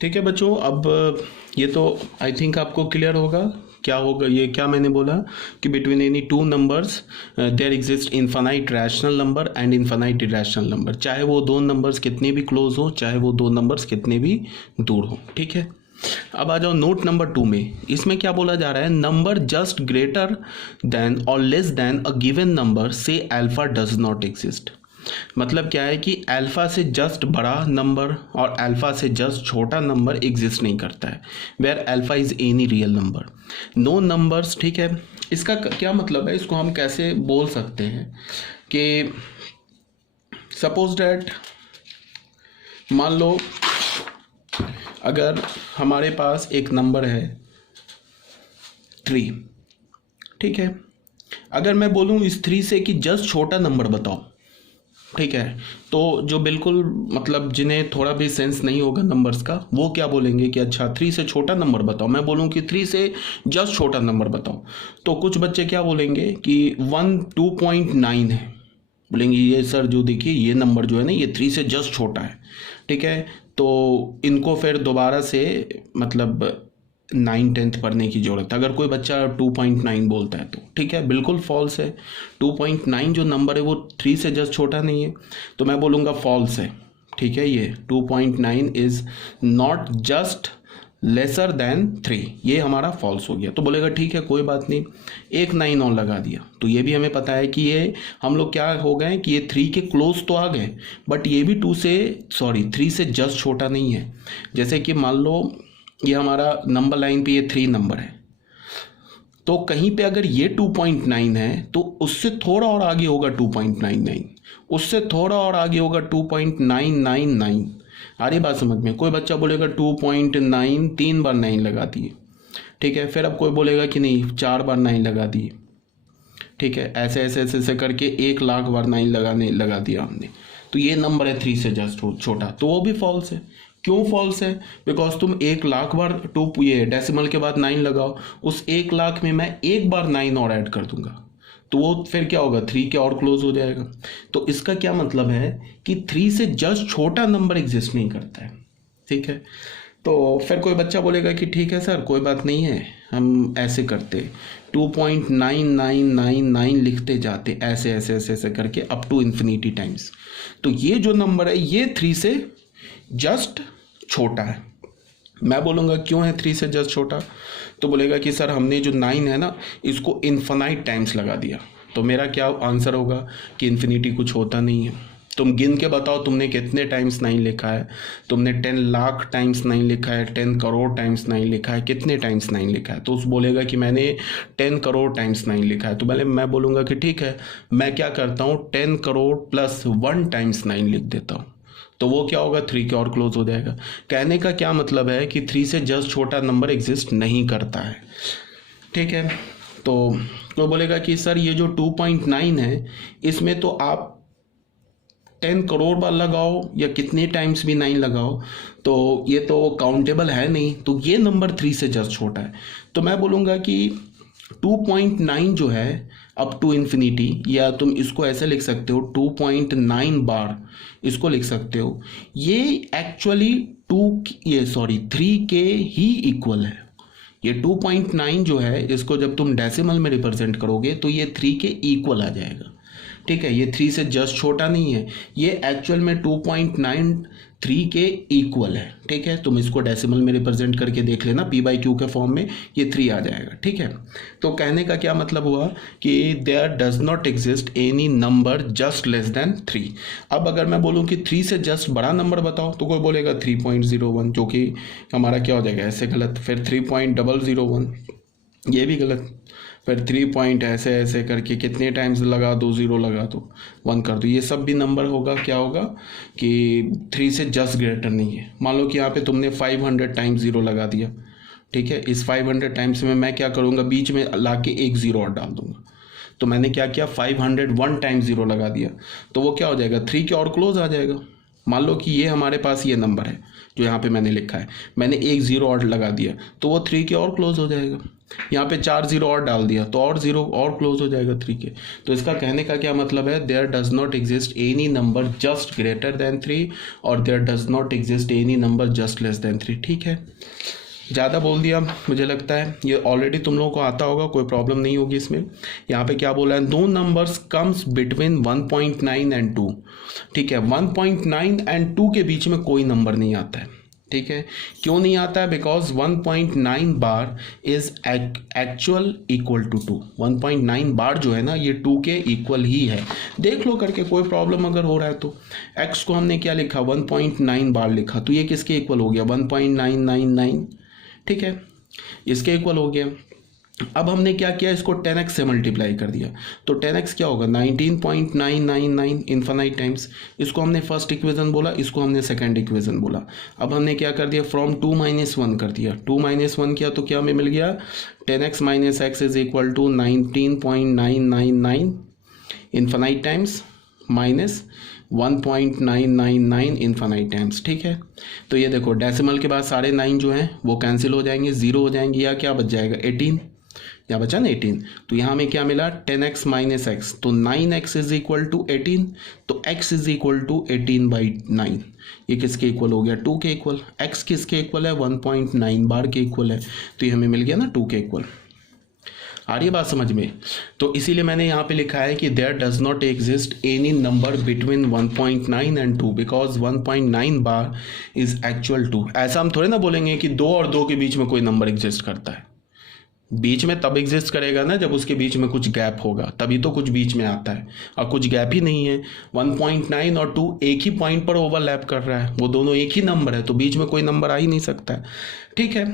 ठीक है बच्चों, अब ये तो आई थिंक आपको क्लियर होगा क्या होगा। ये क्या मैंने बोला कि between any two numbers there exist infinite rational number and infinite irrational number, चाहे वो दो नंबर्स कितने भी क्लोज हो, चाहे वो दो नंबर्स कितने भी दूर हो। ठीक है, अब आ जाओ नोट नंबर 2 में। इसमें क्या बोला जा रहा है, नंबर जस्ट ग्रेटर देन और less than a given number से अल्फा डज नॉट एग्जिस्ट। मतलब क्या है कि अल्फा से जस्ट बड़ा नंबर और अल्फा से जस्ट छोटा नंबर एग्जिस्ट नहीं करता है, where alpha is any real number. No numbers, ठीक है। इसका क्या मतलब है, इसको हम कैसे बोल सकते हैं कि सपोज डैट मान लो अगर हमारे पास एक नंबर है 3, ठीक है। अगर मैं बोलूँ इस 3 से कि जस्ट छोटा नंबर बताओ, ठीक है, तो जो बिल्कुल मतलब जिन्हें थोड़ा भी सेंस नहीं होगा नंबर्स का, वो क्या बोलेंगे कि अच्छा 3 से छोटा नंबर बताओ। मैं बोलूँ कि 3 से जस्ट छोटा नंबर बताओ, तो कुछ बच्चे क्या बोलेंगे कि 1 2.9 है। बोलेंगे ये सर जो देखिए ये नंबर जो है ना, ये 3 से जस्ट छोटा है। ठीक है, तो इनको फिर दोबारा से मतलब 9th पढ़ने की ज़रूरत है। अगर कोई बच्चा 2.9 बोलता है तो ठीक है, बिल्कुल फॉल्स है। 2.9 जो नंबर है वो 3 से जस्ट छोटा नहीं है, तो मैं बोलूँगा फॉल्स है। ठीक है, ये 2.9 is not just lesser than 3, ये हमारा फॉल्स हो गया। तो बोलेगा ठीक है कोई बात नहीं, एक 9 और लगा दिया, तो ये भी हमें पता है कि ये हम लोग क्या हो गए कि ये 3 के क्लोज तो आ गए, बट ये भी 3 से जस्ट छोटा नहीं है। जैसे कि मान लो ये हमारा नंबर लाइन पे ये 3 नंबर है, तो कहीं पे अगर ये 2.9 है तो उससे थोड़ा और आगे होगा 2.99, उससे थोड़ा और आगे होगा 2.999। आ रही बात समझ में? कोई बच्चा बोलेगा 2.9 3 बार 9 लगा दिए, ठीक है। फिर अब कोई बोलेगा कि नहीं 4 बार 9 लगा दिए, ठीक है। ऐसे ऐसे ऐसे ऐसे करके 1,00,000 बार 9 लगा दिया हमने, तो ये नंबर है 3 से जस्ट छोटा, तो वो भी फॉल्स है। क्यों फॉल्स है? बिकॉज तुम 1,00,000 बार ये डेसिमल के बाद 9 लगाओ, उस 1,00,000 में मैं एक बार 9 और ऐड कर दूंगा, तो वो फिर क्या होगा 3 के और क्लोज हो जाएगा। तो इसका क्या मतलब है कि 3 से जस्ट छोटा नंबर एग्जिस्ट नहीं करता है। ठीक है, तो फिर कोई बच्चा बोलेगा कि ठीक है सर कोई बात नहीं है, हम ऐसे करते 2.9999 लिखते जाते ऐसे ऐसे ऐसे ऐसे करके अप टू इन्फिनिटी टाइम्स, तो ये जो नंबर है ये 3 से जस्ट छोटा है। मैं बोलूँगा क्यों है 3 से जस्ट छोटा, तो बोलेगा कि सर हमने जो 9 है ना इसको इन्फिनाइट टाइम्स लगा दिया, तो मेरा क्या आंसर होगा कि इन्फिनिटी कुछ होता नहीं है। तुम गिन के बताओ तुमने कितने टाइम्स 9 लिखा है, तुमने 10 लाख टाइम्स 9 लिखा है, 10 करोड़ टाइम्स 9 लिखा है, कितने टाइम्स 9 लिखा है? तो उस बोलेगा कि मैंने 10 करोड़ टाइम्स 9 लिखा है, तो पहले मैं बोलूँगा कि ठीक है मैं क्या करता हूँ 10 करोड़ प्लस 1 टाइम्स 9 लिख देता हूँ, तो वो क्या होगा 3 के और क्लोज हो जाएगा। कहने का क्या मतलब है कि 3 से जस्ट छोटा नंबर एग्जिस्ट नहीं करता है। ठीक है, तो बोलेगा कि सर ये जो 2.9 है इसमें तो आप 10 करोड़ बार लगाओ या कितने टाइम्स भी 9 लगाओ तो ये तो काउंटेबल है नहीं, तो ये नंबर 3 से जस्ट छोटा है। तो मैं बोलूँगा कि 2.9 जो है अप टू इन्फिनिटी, या तुम इसको ऐसे लिख सकते हो 2.9 बार इसको लिख सकते हो, ये एक्चुअली 3 के ही इक्वल है। ये 2.9 जो है इसको जब तुम डेसिमल में रिप्रेजेंट करोगे तो ये 3 के इक्वल आ जाएगा। ठीक है, ये 3 से जस्ट छोटा नहीं है, ये एक्चुअल में 2.93 के इक्वल है। ठीक है, तुम इसको डेसिमल में रिप्रेजेंट करके देख लेना, p/q के फॉर्म में ये 3 आ जाएगा। ठीक है, तो कहने का क्या मतलब हुआ कि there does not exist any number just less than 3। अब अगर मैं बोलूँ कि 3 से जस्ट बड़ा नंबर बताओ तो कोई बोलेगा 3.01, जो कि हमारा क्या हो जाएगा ऐसे गलत, फिर 3.001 ये भी गलत, फिर 3 पॉइंट ऐसे ऐसे करके कितने टाइम्स लगा दो, 0 लगा दो, 1 कर दो, ये सब भी नंबर होगा क्या होगा कि 3 से जस्ट ग्रेटर नहीं है। मान लो कि यहाँ पे तुमने 500 टाइम्स 0 लगा दिया, ठीक है। इस 500 टाइम्स में मैं क्या करूँगा, बीच में ला के एक 0 और डाल दूंगा, तो मैंने क्या किया 501 टाइम्स 0 लगा दिया, तो वो क्या हो जाएगा 3 के और क्लोज आ जाएगा। मान लो कि ये हमारे पास ये नंबर है जो यहाँ पे मैंने लिखा है, मैंने एक ज़ीरो और लगा दिया तो वो 3 के और क्लोज हो जाएगा। यहाँ पे 4 ज़ीरो और डाल दिया तो और ज़ीरो और क्लोज हो जाएगा 3 के। तो इसका कहने का क्या मतलब है, there does not exist any number just greater than 3 और there does not exist any number just less than 3। ठीक है, ज़्यादा बोल दिया मुझे लगता है, ये ऑलरेडी तुम लोगों को आता होगा, कोई प्रॉब्लम नहीं होगी इसमें। यहाँ पे क्या बोला है, दो नंबर्स कम्स बिटवीन 1.9 एंड 2। ठीक है, 1.9 एंड 2 के बीच में कोई नंबर नहीं आता है। ठीक है, क्यों नहीं आता है, because 1.9 bar is actual equal to 2। 1.9 bar जो है ना ये 2 के इक्वल ही है। देख लो करके, कोई प्रॉब्लम अगर हो रहा है तो। x को हमने क्या लिखा, 1.9 बार लिखा, तो ये किसके इक्वल हो गया, 1.999। ठीक है, इसके इक्वल हो गया। अब हमने क्या किया, इसको 10x से मल्टीप्लाई कर दिया, तो 10x क्या होगा, 19.999 इन्फानाइट टाइम्स। इसको हमने फर्स्ट इक्वेशन बोला, इसको हमने सेकंड इक्वेशन बोला। अब हमने क्या कर दिया, फ्रॉम 2 - 1 कर दिया। 2 - 1 किया तो क्या हमें मिल गया, 10x - x is equal to 19.999 infinite times minus 1.999 infinite times. ठीक है, तो ये देखो डेसिमल के बाद सारे 9 जो हैं वो कैंसिल हो जाएंगे, 0 हो जाएंगे, या क्या बच जाएगा 18, या बचा ना 18। तो यहाँ हमें क्या मिला, 10x - x, तो 9x इज इक्वल टू 18, तो x इज इक्वल टू 18/9। ये किसके इक्वल हो गया, 2 के इक्वल। x किसके इक्वल है, 1.9 बार के इक्वल है, तो ये हमें मिल गया ना 2 के इक्वल। आ रही है बात समझ में। तो इसीलिए मैंने यहाँ पे लिखा है कि there does not exist any number between 1.9 and 2 because 1.9 bar is actual 2। ऐसा हम थोड़े ना बोलेंगे कि 2 और 2 के बीच में कोई नंबर एग्जिस्ट करता है। बीच में तब एग्जिस्ट करेगा ना जब उसके बीच में कुछ गैप होगा, तभी तो कुछ बीच में आता है, और कुछ गैप ही नहीं है। 1.9 और 2 एक ही पॉइंट पर ओवरलैप कर रहा है, वो दोनों एक ही नंबर है, तो बीच में कोई नंबर आ ही नहीं सकता है। ठीक है,